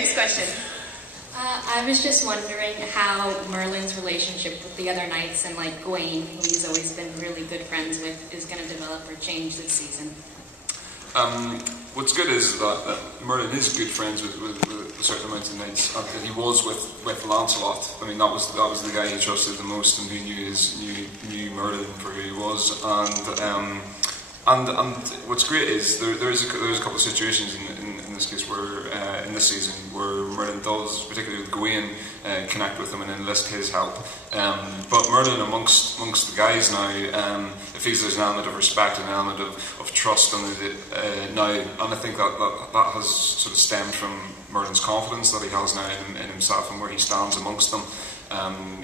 Next question. I was just wondering how Merlin's relationship with the other knights and like Gwen, who he's always been really good friends with, is going to develop or change this season. What's good is that Merlin is good friends with a certain amount of knights. He was with Lancelot. I mean, that was the guy he trusted the most and who knew Merlin for who he was. And what's great is there's a couple of situations in this case where in this season where Merlin does, particularly with Gwen, connect with him and enlist his help. But Merlin amongst the guys now, it feels there's an element of respect and an element of trust now, and I think that has sort of stemmed from Merlin's confidence that he has now in himself and where he stands amongst them.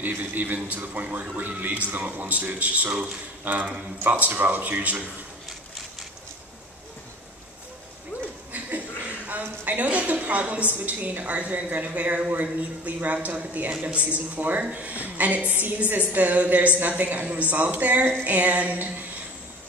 Even to the point where he leads them at one stage. So that's developed hugely. I know that the problems between Arthur and Grettir were neatly wrapped up at the end of season 4, and it seems as though there's nothing unresolved there.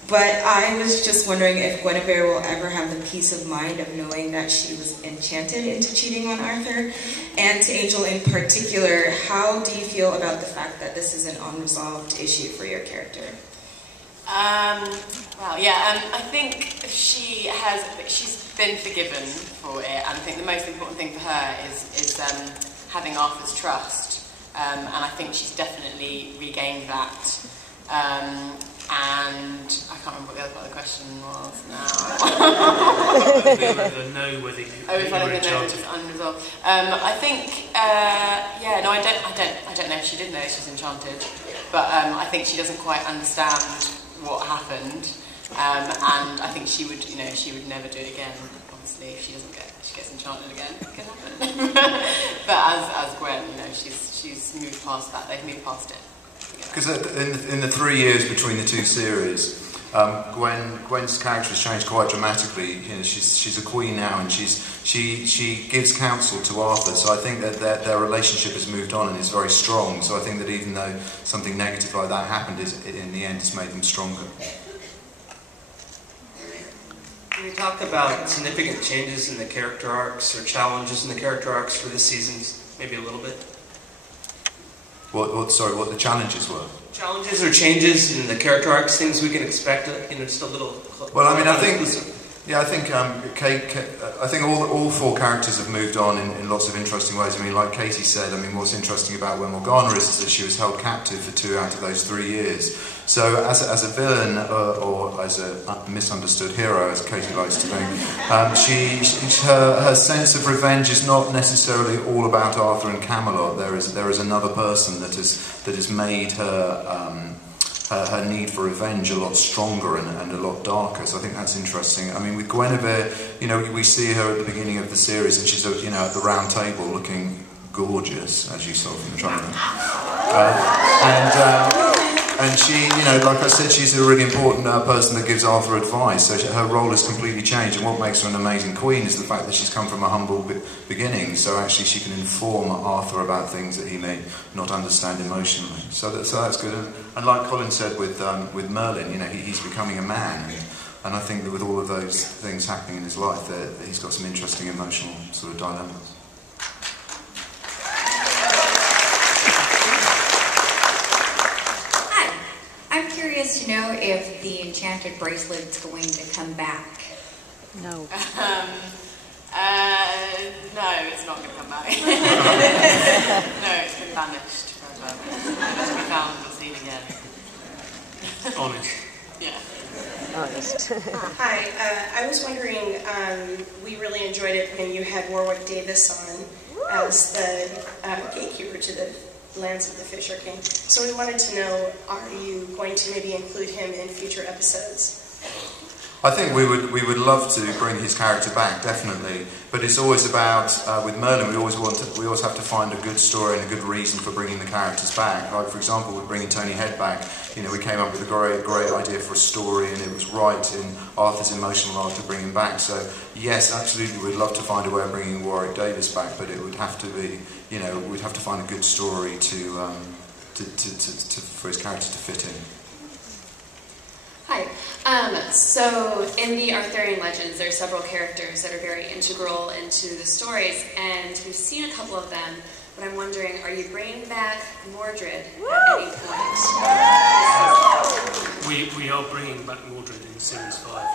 But I was just wondering if Guinevere will ever have the peace of mind of knowing that she was enchanted into cheating on Arthur. And to Angel in particular, how do you feel about the fact that this is an unresolved issue for your character? Well, yeah, I think she's been forgiven for it, and I think the most important thing for her is having Arthur's trust, and I think she's definitely regained that. And I can't remember what the other part of the question was now. If I don't know whether you were enchanted. Unresolved. I think, yeah, no, I don't know if she did know she was enchanted, but I think she doesn't quite understand what happened, and I think she would never do it again. Obviously, if she gets enchanted again, it can happen. But as Gwen, she's moved past that. They've moved past it. Because in the 3 years between the two series, Gwen's character has changed quite dramatically. She's a queen now, and she gives counsel to Arthur. So I think that their relationship has moved on and is very strong. So I think that even though something negative like that happened, in the end, it's made them stronger. Can you talk about significant changes in the character arcs or challenges in the character arcs for this season? Maybe a little bit. What the challenges were? Challenges or changes in the character arcs, things we can expect, just a little... Well, I mean, I think all 4 characters have moved on in lots of interesting ways. I mean, like Katie said, I mean, what's interesting about Gwen Morgana is that she was held captive for 2 out of those 3 years. So as a villain, or as a misunderstood hero, as Katie likes to think, her sense of revenge is not necessarily all about Arthur and Camelot. There is another person that has made her need for revenge a lot stronger and a lot darker. So I think that's interesting. I mean, with Guinevere, we see her at the beginning of the series, and she's at the round table looking gorgeous, as you saw from the trailer. And she, like I said, she's a really important person that gives Arthur advice. So her role has completely changed, and what makes her an amazing queen is the fact that she's come from a humble beginning. So actually, she can inform Arthur about things that he may not understand emotionally. So that's good. And like Colin said with Merlin, he's becoming a man, and I think that with all of those things happening in his life, that he's got some interesting emotional sort of dilemmas. I'm curious to know if the enchanted bracelet's going to come back. No. No, it's not going to come back. No, it's been vanished forever. It's to be found and seen again. Honest. Yeah. Honest. Hi, I was wondering, we really enjoyed it when you had Warwick Davis on as the gatekeeper to the lands of the Fisher King. So we wanted to know, are you going to maybe include him in future episodes? I think we would love to bring his character back, definitely. But it's always about with Merlin. We always have to find a good story and a good reason for bringing the characters back. Like for example, with bringing Tony Head back, we came up with a great idea for a story, and it was right in Arthur's emotional arc to bring him back. So yes, absolutely, we'd love to find a way of bringing Warwick Davis back, but it would have to be, we'd have to find a good story for his character to fit in. Hi. So in the Arthurian legends, there are several characters that are very integral into the stories, and we've seen a couple of them, but I'm wondering, are you bringing back Mordred at any point? We are bringing back Mordred in Series 5.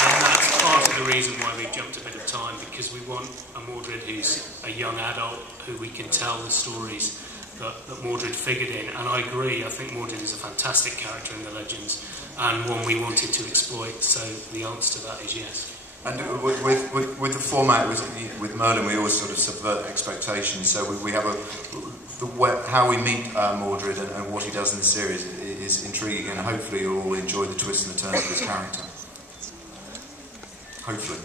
And that's part of the reason why we jumped a bit of time, because we want a Mordred who's a young adult, who we can tell the stories that Mordred figured in. And I agree, I think Mordred is a fantastic character in the legends, and one we wanted to exploit, so the answer to that is yes. And with the format, with Merlin, we always sort of subvert expectations, so we have how we meet Mordred and what he does in the series is intriguing, and hopefully you'll all enjoy the twists and the turns of his character. Hopefully.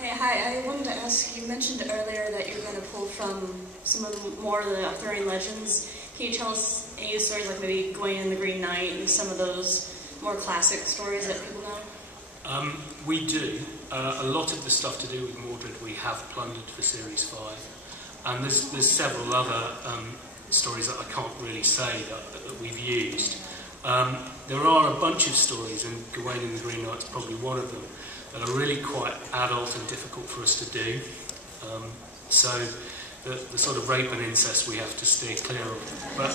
Hey, hi, I wanted to ask, you mentioned earlier that you're going to pull from some of more of the Arthurian legends. Can you tell us any stories like maybe Gwen and the Green Knight and some of those more classic stories that people know? We do. A lot of the stuff to do with Mordred we have plundered for Series 5. And there's several other stories that I can't really say that we've used. There are a bunch of stories, and Gwen and the Green Knight's probably one of them, that are really quite adult and difficult for us to do. So the sort of rape and incest we have to steer clear of. But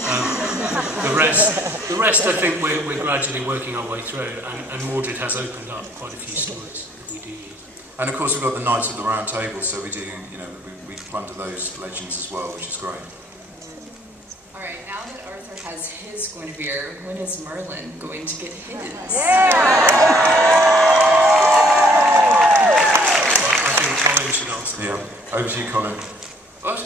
the rest I think we're gradually working our way through, and Mordred has opened up quite a few stories that we do use. And of course we've got the Knights of the Round Table, so we do, we plunder those legends as well, which is great. Alright, now that Arthur has his Guinevere, when is Merlin going to get his? I think Colin should answer. Yeah, over to you, Colin. What?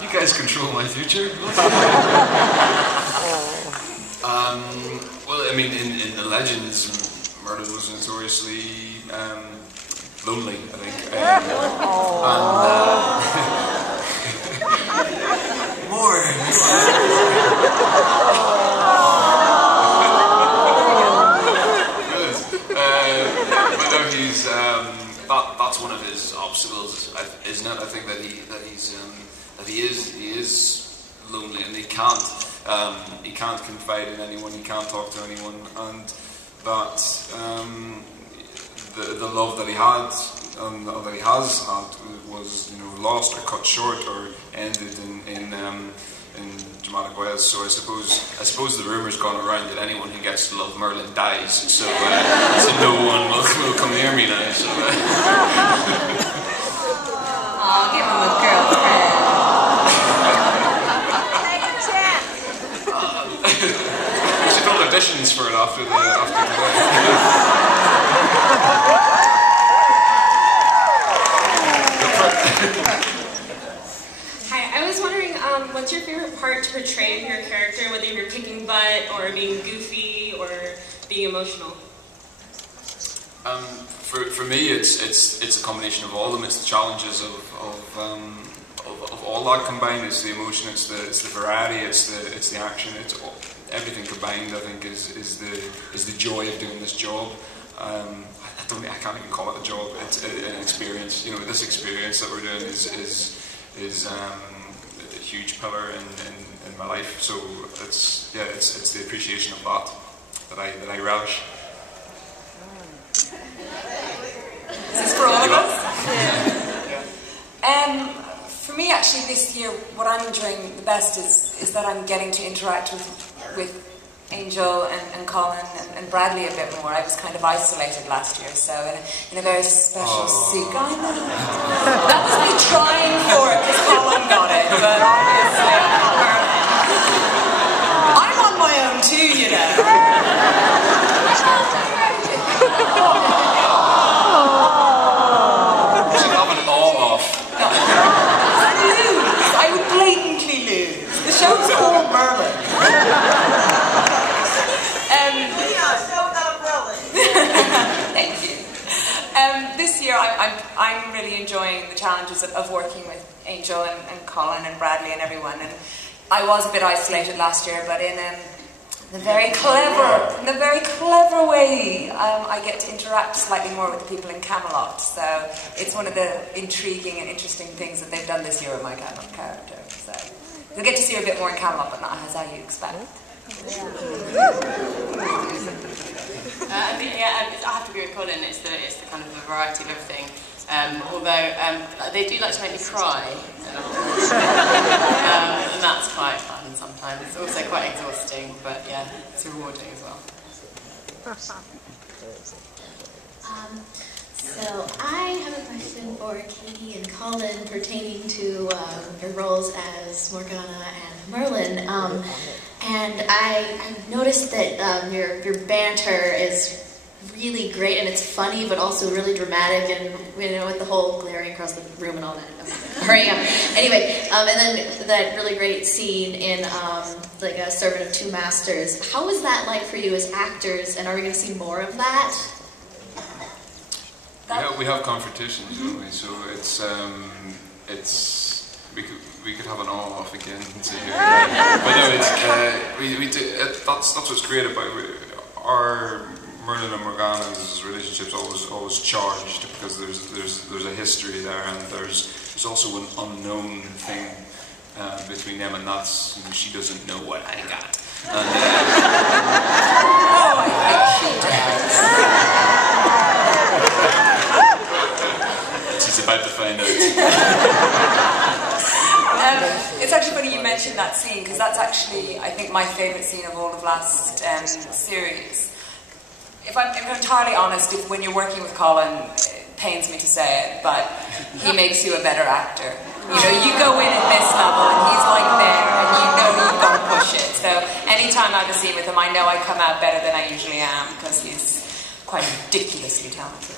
You guys control my future. Well, I mean, in the legends, Merlin was notoriously lonely, I think. More. But no, he's that's one of his obstacles, isn't it? I think that he is lonely, and he can't confide in anyone, he can't talk to anyone, and that the love that he had and that he has had was lost or cut short or ended in dramatic ways. So I suppose the rumour's gone around that anyone who gets to love Merlin dies. So no one will come near me now. So, Aw, give him a girlfriend. we should hold auditions for it after today. Hi, I was wondering, what's your favorite part to portray of your character, whether you're kicking butt or being goofy or being emotional? For me, it's a combination of all of them. It's the challenges of all that combined. It's the emotion, it's the variety, it's the action, it's everything combined. I think is the joy of doing this job. I can't even call it a job. It's an experience. This experience that we're doing is a huge pillar in my life. So it's the appreciation of that I relish. Is this for all of us? Yeah. For me, actually, this year, what I'm enjoying the best is that I'm getting to interact with Angel and Colin and Bradley a bit more. I was kind of isolated last year, so in a very special seat. I know. That was me trying for it, because Colin got it, but obviously I'm on my own too, you know. You should have an awww-off. No. I would blatantly lose. The show's called Merlin. Thank you. This year I'm really enjoying the challenges of working with Angel and Colin and Bradley and everyone. And I was a bit isolated last year, but in a very clever way, I get to interact slightly more with the people in Camelot. So it's one of the intriguing and interesting things that they've done this year with my Camelot character. So you'll get to see her a bit more in Camelot, but not as how you expect. I think, yeah, I have to agree with Colin. It's the kind of the variety of everything. Although they do like to make me cry, and that's quite fun sometimes. It's also quite exhausting, but yeah, it's rewarding as well. So I have a question for Katie and Colin pertaining to your roles as Morgana and Merlin. And I've noticed that your banter is really great, and it's funny, but also really dramatic, and with the whole glaring across the room and all that. Anyway, and then that really great scene in like A Servant of Two Masters. How was that like for you as actors, and are we going to see more of that? Yeah, we have confrontations, don't we? So we could have an all-off again. But no, we do. That's what's great about our Merlin and Morgana's relationship's always charged, because there's a history there, and there's also an unknown thing between them, and that's she doesn't know what I got. And, oh, I think she does. She's about to find out. It's actually funny you mentioned that scene, because that's actually, I think, my favourite scene of all of last series. If I'm entirely honest, when you're working with Colin, it pains me to say it, but he makes you a better actor. You go in at this level, and he's like there, and you've got to push it. So anytime I have a scene with him, I know I come out better than I usually am, because he's quite ridiculously talented.